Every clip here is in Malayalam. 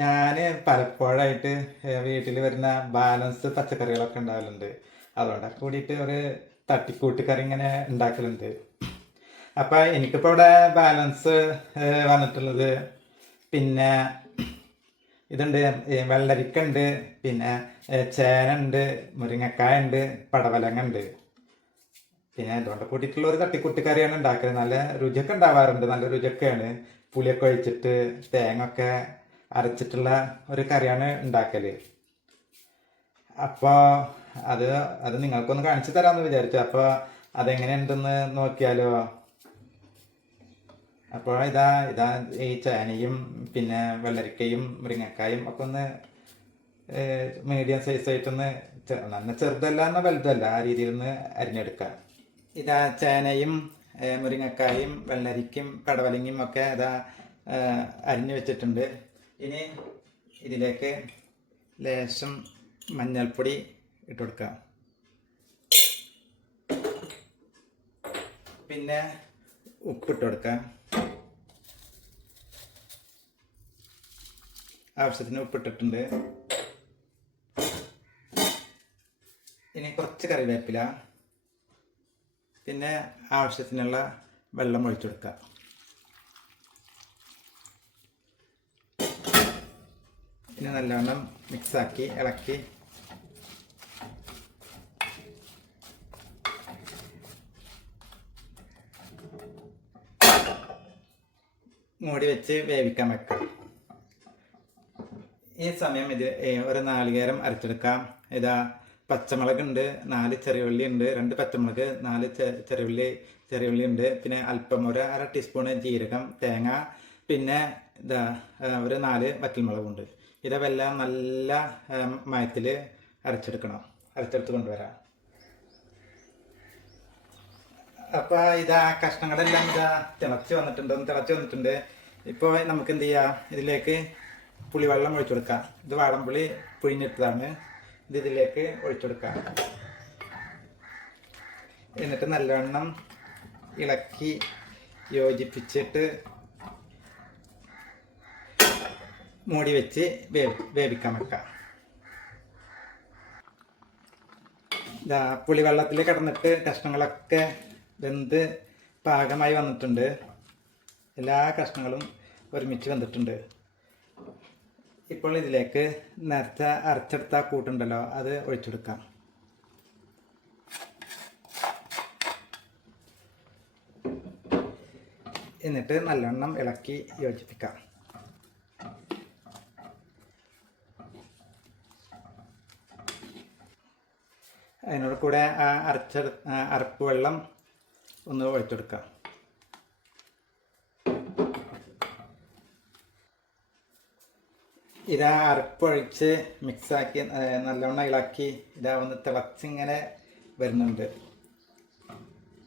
ഞാൻ പലപ്പോഴായിട്ട് വീട്ടിൽ വരുന്ന ബാലൻസ് പച്ചക്കറികളൊക്കെ ഉണ്ടാവലുണ്ട്. അതുകൊണ്ടൊക്കെ കൂടിയിട്ട് ഒരു തട്ടിക്കൂട്ട് കറി ഇങ്ങനെ ഉണ്ടാക്കലുണ്ട്. അപ്പം എനിക്കിപ്പോൾ ഇവിടെ ബാലൻസ് വന്നിട്ടുള്ളത് പിന്നെ ഇതുണ്ട്, വെള്ളരിക്ക ഉണ്ട്, പിന്നെ ചേന ഉണ്ട്, മുരിങ്ങക്കായ ഉണ്ട്, പടവലങ്ങ ഉണ്ട്. പിന്നെ അതുകൊണ്ട് കൂട്ടിയിട്ടുള്ള ഒരു തട്ടിക്കൂട്ട് കറിയാണ് ഉണ്ടാക്കുന്നത്. നല്ല രുചിയൊക്കെ ഉണ്ടാവാറുണ്ട്, നല്ല രുചിയൊക്കെയാണ്. പുളിയൊക്കെ ഒഴിച്ചിട്ട് തേങ്ങ ഒക്കെ അരച്ചിട്ടുള്ള ഒരു കറിയാണ് ഉണ്ടാക്കല്. അപ്പോൾ അത് അത് നിങ്ങൾക്കൊന്ന് കാണിച്ചു തരാമെന്ന് വിചാരിച്ചു. അപ്പോൾ അതെങ്ങനെയുണ്ടെന്ന് നോക്കിയാലോ? അപ്പോൾ ഇതാ ഇതാ ഈ ചേനയും പിന്നെ വെള്ളരിക്കയും മുരിങ്ങക്കായും ഒക്കെ ഒന്ന് മീഡിയം സൈസായിട്ടൊന്ന്, നന്ന ചെറുതല്ല എന്നാൽ വലുതല്ല, ആ രീതിയിൽ ഒന്ന് അരിഞ്ഞെടുക്കാം. ഇതാ ചേനയും മുരിങ്ങക്കായും വെള്ളരിക്കും പടവലങ്ങയും ഒക്കെ ഇതാ അരിഞ്ഞു വെച്ചിട്ടുണ്ട്. ഇനി ഇതിലേക്ക് ലേശം മഞ്ഞൾപ്പൊടി ഇട്ട് കൊടുക്കാം. പിന്നെ ഉപ്പിട്ട് കൊടുക്കാം. ആവശ്യത്തിന് ഉപ്പിട്ടിട്ടുണ്ട്. ഇനി കുറച്ച് കറിവേപ്പില, പിന്നെ ആവശ്യത്തിനുള്ള വെള്ളം ഒഴിച്ചു കൊടുക്കുക. ഇനി നല്ലവണ്ണം മിക്സാക്കി ഇളക്കി മൂടി വെച്ച് വേവിക്കാൻ വെക്കാം. ഈ സമയം ഇത് ഒരു നാളികേരം അരച്ചെടുക്കാം. ഇതാ പച്ചമുളക് ഉണ്ട്, 4 ചെറിയുള്ളി ഉണ്ട്, 2 പച്ചമുളക്, 4 ചെറിയുള്ളി ഉണ്ട്, പിന്നെ അല്പം ഒരു അര ടീസ്പൂണ് ജീരകം, തേങ്ങ, പിന്നെ ഇതാ ഒരു 4 വറ്റൽമുളകുണ്ട്. ഇതെല്ലാം നല്ല മയത്തിൽ അരച്ചെടുത്ത് കൊണ്ടുവരാം. അപ്പോൾ ഇതാ കഷ്ണങ്ങളെല്ലാം ഇതാ തിളച്ച് വന്നിട്ടുണ്ട്. ഇപ്പോൾ നമുക്ക് എന്ത് ചെയ്യാം, ഇതിലേക്ക് പുളിവെള്ളം ഒഴിച്ചു കൊടുക്കാം. ഇത് വാടംപുളി പിഴിഞ്ഞിട്ടതാണ്. ഇതിലേക്ക് ഒഴിച്ചു കൊടുക്കാം. എന്നിട്ട് നല്ലവണ്ണം ഇളക്കി യോജിപ്പിച്ചിട്ട് മൂടി വെച്ച് വേവിക്കാൻ വെക്കാം. ഇതാ പുളിവെള്ളത്തിൽ കിടന്നിട്ട് കഷ്ണങ്ങളൊക്കെ വെന്ത് പാകമായി വന്നിട്ടുണ്ട്. എല്ലാ കഷ്ണങ്ങളും ഒരുമിച്ച് വെന്തിട്ടുണ്ട്. ഇപ്പോൾ ഇതിലേക്ക് നേരത്തെ അരച്ചെടുത്ത കൂട്ടുണ്ടല്ലോ, അത് ഒഴിച്ചെടുക്കാം. എന്നിട്ട് നല്ലോണം ഇളക്കി യോജിപ്പിക്കാം. അതിനോട് കൂടെ ആ അരപ്പ് വെള്ളം ഒന്ന് ഒഴിച്ചെടുക്കാം. ഇതാ അരപ്പൊഴിച്ച് മിക്സാക്കി നല്ലവണ്ണം ഇളക്കി ഇതാ ഒന്ന് തിളച്ചിങ്ങനെ വരുന്നുണ്ട്.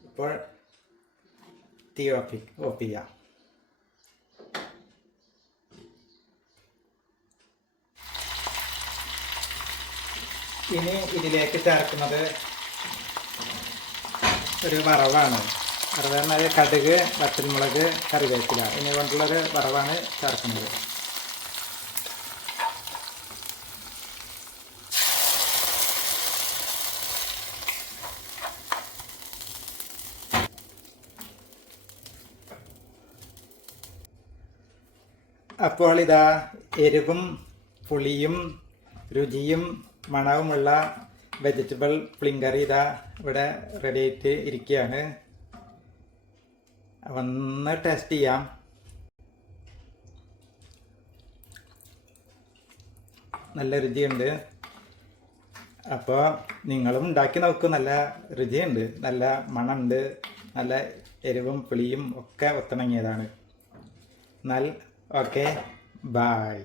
ഇപ്പോൾ തീ ഓഫ് ചെയ്യാം. ഇനി ഇതിലേക്ക് ചേർക്കുന്നത് ഒരു വറവാണ്. വറവ് എന്നാൽ കടുക്, വറ്റൽമുളക്, കറിവേപ്പില എന്നിവ കൊണ്ടുള്ളൊരു വറവാണ് ചേർക്കുന്നത്. അപ്പോൾ ഇതാ എരിവും പുളിയും രുചിയും മണവുമുള്ള വെജിറ്റബിൾ പുളിങ്കറി ഇതാ ഇവിടെ റെഡി ആയിട്ട് ഇരിക്കുകയാണ്. ഒന്ന് ടേസ്റ്റ് ചെയ്യാം. നല്ല രുചിയുണ്ട്. അപ്പോൾ നിങ്ങളും ഉണ്ടാക്കി നോക്കൂ. നല്ല രുചിയുണ്ട്, നല്ല മണമുണ്ട്, നല്ല എരിവും പുളിയും ഒക്കെ ഒത്തിണങ്ങിയതാണ്. എന്നാൽ ഓക്കെ, ബൈ.